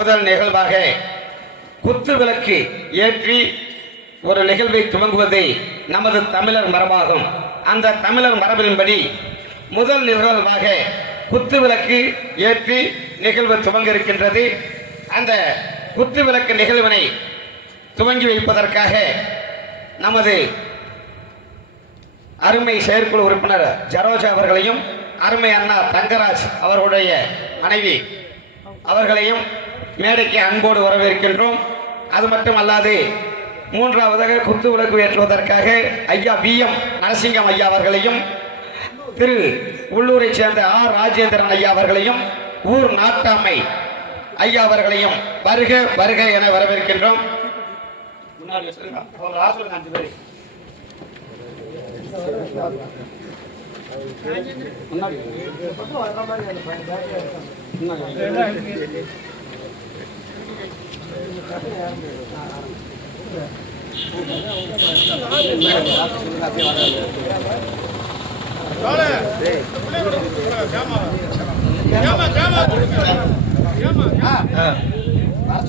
முதல் நிகழ்வாக குத்து விளக்கு ஏற்றி ஒரு நிகழ்வை துவங்குவது நமது தமிழர் மரபாகும். அந்த தமிழர் மரபின்படி முதல் நிகழ்வாக குத்து விளக்கு ஏற்றி நிகழ்வு துவங்க இருக்கின்றது. அந்த குத்து விளக்கு நிகழ்வினை துவங்கி வைப்பதற்காக நமது அருமை செயற்குழு உறுப்பினர் ஜரோஜா அவர்களையும் அருமை அண்ணா தங்கராஜ் அவர்களுடைய மனைவி அவர்களையும் மேடைக்கு அன்போடு வரவேற்கின்றோம். அது மட்டும் அல்லாது மூன்றாவதாக குத்து விளக்கு ஏற்றுவதற்காக ஐயா VM நரசிங்கம் ஐயா அவர்களையும் திரு உள்ளூரை சேர்ந்த R ராஜேந்திரன் ஐயா அவர்களையும் ஊர் நாட்டாமை ஐயா அவர்களையும் வருக வருக என வரவேற்கின்றோம்.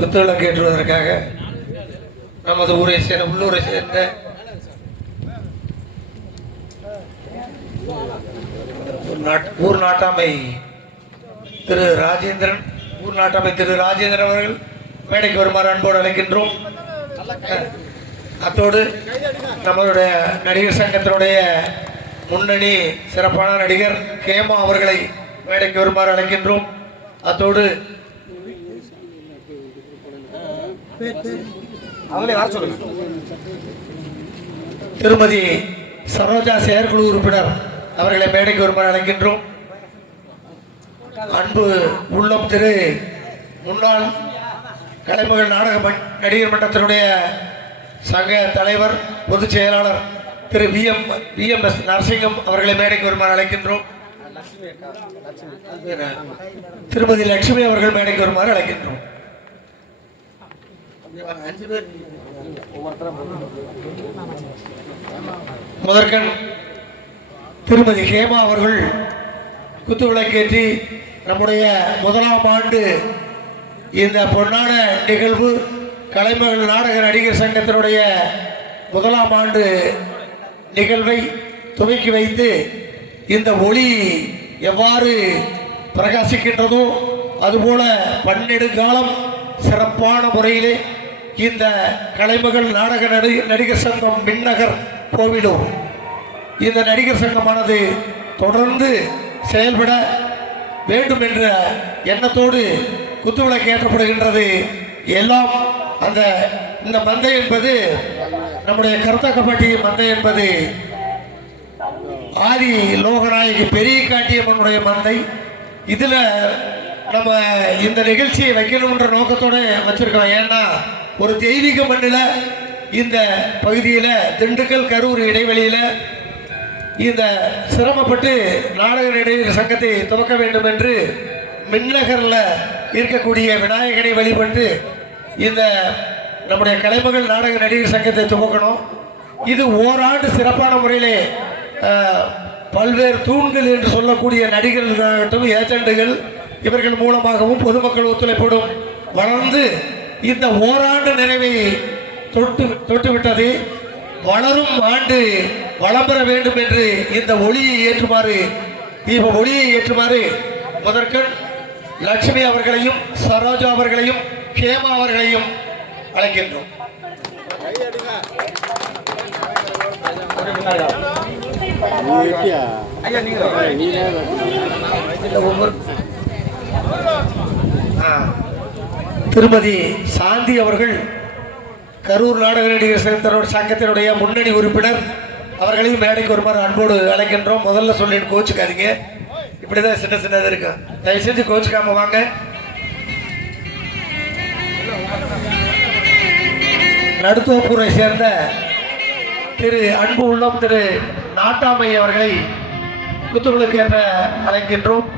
குத்துவிளக்கு ஏற்றுவதற்காக நமது ஊரை சேர்ந்த உள்ளூரை சேர்ந்த ஊர் நாட்டாமை திரு ராஜேந்திரன் அவர்கள் மேடைக்கு வருமாறு அன்போடு அழைக்கின்றோம். அத்தோடு நம்மளுடைய நடிகர் சங்கத்தினுடைய முன்னணி சிறப்பான நடிகர் கேமா அவர்களை மேடைக்கு வருமாறு அழைக்கின்றோம். அத்தோடு திருமதி சரோஜா செயற்குழு உறுப்பினர் அவர்களை மேடைக்கு வருமாறு அழைக்கின்றோம். அன்பு உள்ளம் திரு முன்னாள் கலைமகள் நாடக நடிகர் மன்றத்தினுடைய சங்க தலைவர் பொதுச் செயலாளர் திரு VMS நரசிங்கம் அவர்களை மேடைக்கு வருமாறு அழைக்கின்றோம். திருமதி லட்சுமி அவர்கள் மேடைக்கு வருமாறு அழைக்கின்றோம். முதற்கண் திருமதி ஹேமா அவர்கள் குத்து விளக்கேற்றி நம்முடைய முதலாம் ஆண்டு இந்த பொன்னான நிகழ்வு கலைமகள் நாடக நடிகர் சங்கத்தினுடைய முதலாம் ஆண்டு நிகழ்வை துவக்கி வைத்து இந்த ஒளி எவ்வாறு பிரகாசிக்கின்றதோ அதுபோல பன்னெடுங்காலம் சிறப்பான முறையிலே இந்த கலைமகள் நாடக நடிகர் சங்கம் மின்னகர் கோவிலூர் இந்த நடிகர் சங்கமானது தொடர்ந்து செயல்பட வேண்டும் என்ற எண்ணத்தோடு குத்துவிளக்கு ஏற்றப்படுகின்றது. எல்லாம் அந்த இந்த மந்தை என்பது நம்முடைய கருத்தக்கப்பட்டி மந்தை என்பது ஆதி லோகநாயகி பெரிய காட்டியம்மனுடைய மந்தை. இதில் நம்ம இந்த நிகழ்ச்சியை வைக்கணுன்ற நோக்கத்தோடு வச்சிருக்கோம். ஏன்னா ஒரு தெய்வீக மண்ணில் இந்த பகுதியில் திண்டுக்கல் கரூர் இடைவெளியில் இந்த சிரமப்பட்டு நாடக நடிகர் சங்கத்தை துவக்க வேண்டும் என்று மின்னகரில் இருக்கக்கூடிய விநாயகனை வழிபட்டு இந்த நம்முடைய கலைமகள் நாடக நடிகர் சங்கத்தை துவக்கணும். இது ஓராண்டு சிறப்பான முறையிலே பல்வேறு தூண்கள் என்று சொல்லக்கூடிய நடிகர்கள் ஏஜெண்டுகள் இவர்கள் மூலமாகவும் பொதுமக்கள் ஒத்துழைப்போடும் வளர்ந்து இந்த ஓராண்டு நிறைவை தொட்டுவிட்டது. வளரும் ஆண்டு வளம் பெற வேண்டும் என்று இந்த ஒளியை ஏற்றுமாறு முதற்கண் லட்சுமி அவர்களையும் சரோஜா அவர்களையும் கேமா அவர்களையும் அழைக்கின்றோம். திருமதி சாந்தி அவர்கள் கரூர் நாடக நடிகர் சங்கத்தினுடைய முன்னணி உறுப்பினர் அவர்களையும் மேடைக்கு வருமாறு அன்போடு அழைக்கின்றோம். முதல்ல சொல்லிட்டு கோச்சுக்காதீங்க, இப்படிதான் சின்னது இருக்கு, தயவு செஞ்சு கோச்சுக்காம வாங்க. நடுத்தோப்பூரை சேர்ந்த திரு அன்பு உள்ளம் திரு நாட்டாமை அவர்களை குத்துவிளக்கு என்ற அழைக்கின்றோம்.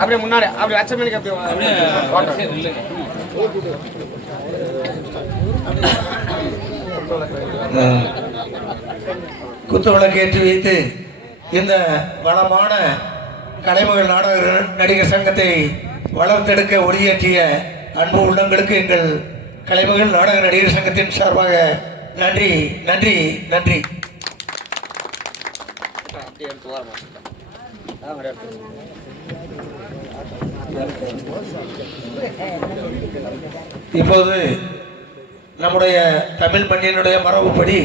அப்படியே முன்னாடி அப்படி அச்சமணிக்கு அப்படியே குத்து விளக்கு ஏற்றி வைத்து இந்த வளமான கலைமகள் நாடக நடிகர் சங்கத்தை வளர்த்தெடுக்க ஒளியேற்றிய அன்பு உள்ளங்களுக்கு எங்கள் கலைமகள் நாடக நடிகர் சங்கத்தின் சார்பாக நன்றி நன்றி நன்றி. இப்போது நம்முடைய தமிழ் மண்ணினுடைய மரபுப்படி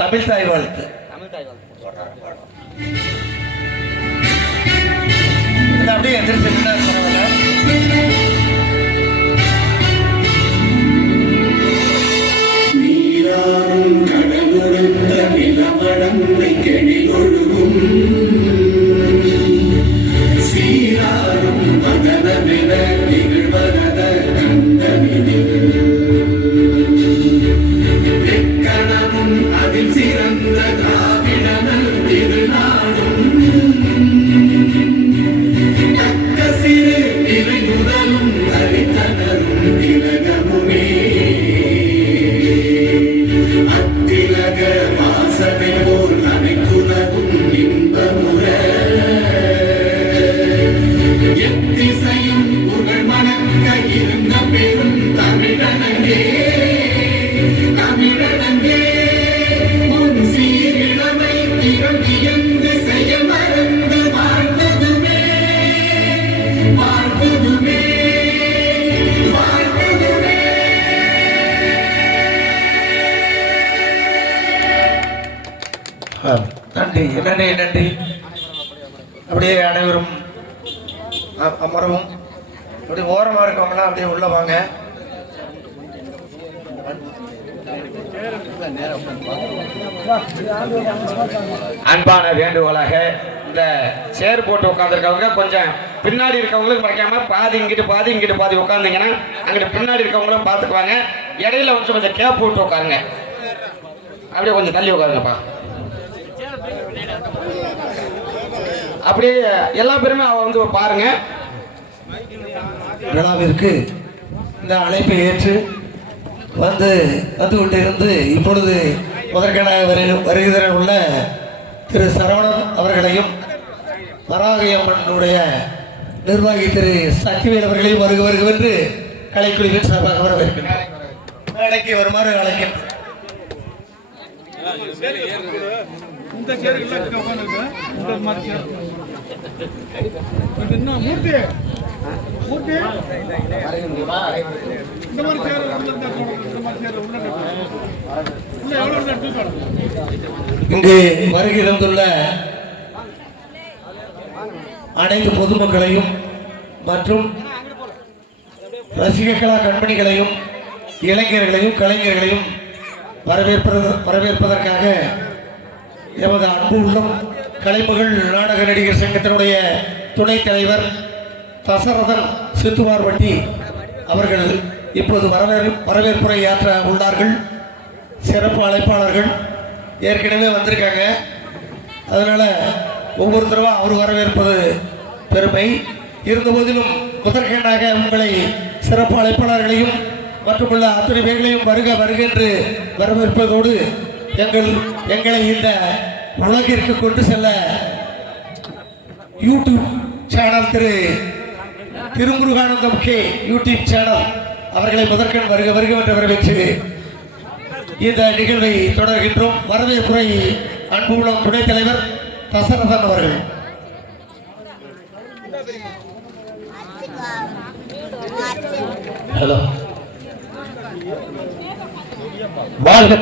தமிழ் தாய் வாழ்த்து அப்படியே எந்திரிச்சு நன்றி நன்றி நன்றி. அப்படியே அனைவரும் அமரவும். அப்படி ஓரமாக இருக்கவங்களாம் அப்படியே உள்ள வாங்க. அன்பான வேண்டுகோளாக இந்த சேர் போட்டு உட்காந்துருக்கவங்க கொஞ்சம் பின்னாடி இருக்கவங்களுக்கு மறைக்காம பாதி இங்கிட்டு பாதி உட்காந்துங்கன்னா அங்கிட்டு பின்னாடி இருக்கவங்களும் பார்த்துக்குவாங்க. இடையில வந்து கொஞ்சம் கேப் போட்டு உட்காருங்க. அப்படியே கொஞ்சம் தள்ளி உட்காருங்கப்பா. அப்படியே எல்லா பேருமே வந்து பாருங்க. விழாவிற்கு இந்த அழைப்பை ஏற்று வந்து கொண்டிருந்து இப்பொழுது முதற்கென வருகிற உள்ள திரு சரவணன் அவர்களையும் வராகியம்மனுடைய நிர்வாகி திரு சக்திவேல் அவர்களையும் வருகவென்று கலைக்குழுவின் சார்பாக வரவேற்கின்றனர். மேடைக்கு வருமாறு அழைக்கின்றனர். இங்கு வருகை தந்துள்ள அனைத்து பொதுமக்களையும் மற்றும் ரசிக கலா கண்மணிகளையும் இளைஞர்களையும் கலைஞர்களையும் வரவேற்பதற்காக எமது அன்பு உள்ளம் கலைமகள் நாடக நடிகர் சங்கத்தினுடைய துணைத் தலைவர் தசரதன் சித்துமார்வட்டி அவர்கள் இப்போது வரவேற்புரை ஆற்ற உள்ளார்கள். சிறப்பு அழைப்பாளர்கள் ஏற்கனவே வந்திருக்காங்க. அதனால் ஒவ்வொரு தடவை அவர் வரவேற்பது பெருமை. இருந்தபோதிலும் முதற்கேடாக உங்களை சிறப்பு அழைப்பாளர்களையும் மற்றுமுள்ள அத்தனை பேர்களையும் வருக என்று வரவேற்பதோடு எங்களை இந்த உலகிற்கு கொண்டு செல்ல YouTube channel Thirumuruganandam K YouTube channel அவர்களை முதற்கண் வருக என்று வரவேற்று இந்த நிகழ்வை தொடர்கின்றோம். வரவேற்புரை அன்புள்ளம் துணைத் தலைவர் தசரதன் அவர்கள். ஹலோ. வாழ்க